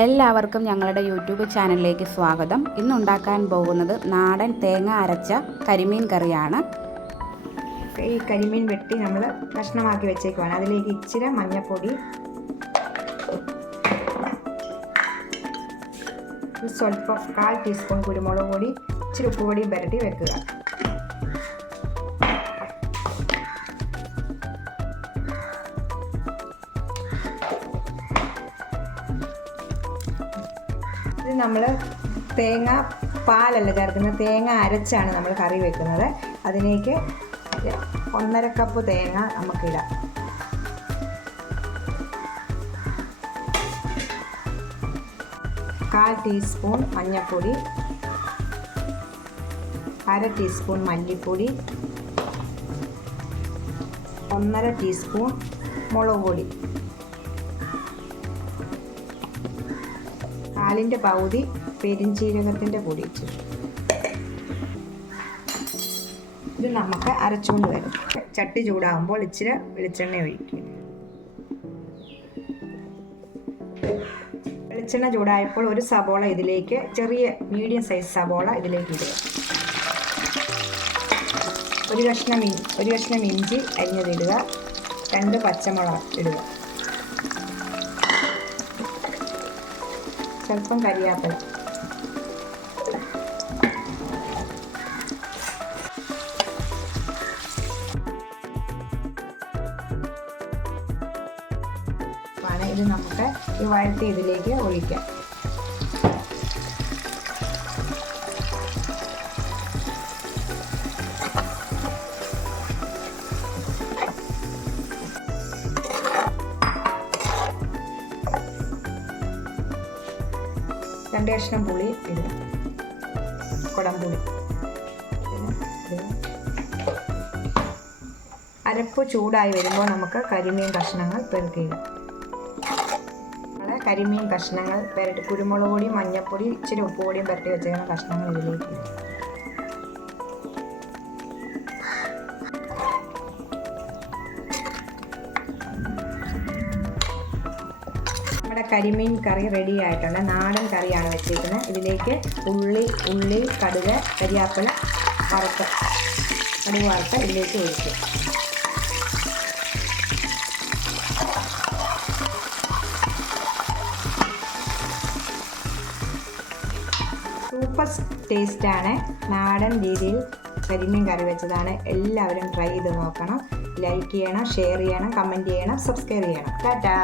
എല്ലാവർക്കും ഞങ്ങളുടെ യൂട്യൂബ് ചാനലിലേക്ക് സ്വാഗതം. ഇന്ന് ഉണ്ടാക്കാൻ പോകുന്നത് നാടൻ തേങ്ങ അരച്ച കരിമീൻ കറിയാണ്. ഈ കരിമീൻ വെട്ടി നമ്മൾ കഷ്ണമാക്കി വെച്ചേക്കുവാണ്. അതിലേക്ക് ഇച്ചിരി മഞ്ഞൾപ്പൊടി സ്വൽപ്പം കാൽ ടീസ്പൂൺ കുരുമുളക് പൊടി ഇച്ചിരി ഉപ്പുപൊടി പുരട്ടി വെക്കുക. നമ്മൾ തേങ്ങ പാലല്ല ചേർക്കുന്നത് തേങ്ങ അരച്ചാണ് നമ്മൾ കറി വെക്കുന്നത്. അതിലേക്ക് ഒന്നര കപ്പ് തേങ്ങ നമുക്കിടാം. കാൽ ടീസ്പൂൺ മഞ്ഞൾപ്പൊടി അര ടീസ്പൂൺ മല്ലിപ്പൊടി ഒന്നര ടീസ്പൂൺ മുളക് പൊടി കാലിന്റെ പകുതി പെരിഞ്ചീരകത്തിന്റെ പൊടി ഇത് നമുക്ക് അരച്ചുകൊണ്ട് വരും. ചട്ടി ചൂടാകുമ്പോൾ ഇച്ചിരി വെളിച്ചെണ്ണ ഒഴിക്കും വെളിച്ചെണ്ണ ചൂടായപ്പോൾ ഒരു സബോള ഇതിലേക്ക് ചെറിയ മീഡിയം സൈസ് സബോള ഇതിലേക്ക് ഇടുക. ഒരു കഷ്ണം ഒരു കഷ്ണം ഇഞ്ചി അരിഞ്ഞതിടുക. രണ്ട് പച്ചമുളക് ഇടുക. സ്വല്പം കരിയാപ്പില ഇത് നമുക്ക് ഈ വഴത്തി ഇതിലേക്ക് ഒഴിക്കാം. രണ്ട് കഷ്ണം പുളി ഇടുക. കുടംപുളി. അരപ്പ് ചൂടായി വരുമ്പോൾ നമുക്ക് കരിമീൻ കഷ്ണങ്ങൾ പെറുക്കിയിടും കരിമീൻ കഷ്ണങ്ങൾ പെരട്ടി കുരുമുളക് പൊടി മഞ്ഞൾപ്പൊടി ഇച്ചിരി ഉപ്പ് പൊടിയും പെരട്ടി വെച്ചേക്കുന്ന കഷ്ണങ്ങൾ ഇതിലേക്ക് നമ്മുടെ കരിമീൻ കറി റെഡി ആയിട്ടുണ്ട്. നാടൻ കറിയാണ് വെച്ചിരിക്കുന്നത്. ഇതിലേക്ക് ഉള്ളി ഉള്ളി കടുക് കരിയാപ്പിള വറുത്ത് കടുക് വറുത്ത് ഇതിലേക്ക് ഒഴിക്കും സൂപ്പർ ടേസ്റ്റാണ്. നാടൻ രീതിയിൽ കരിമീൻ കറി വെച്ചതാണ്. എല്ലാവരും ട്രൈ ചെയ്ത് നോക്കണം. ലൈക്ക് ചെയ്യണം ഷെയർ ചെയ്യണം കമന്റ് ചെയ്യണം സബ്സ്ക്രൈബ് ചെയ്യണം. ടാറ്റാ.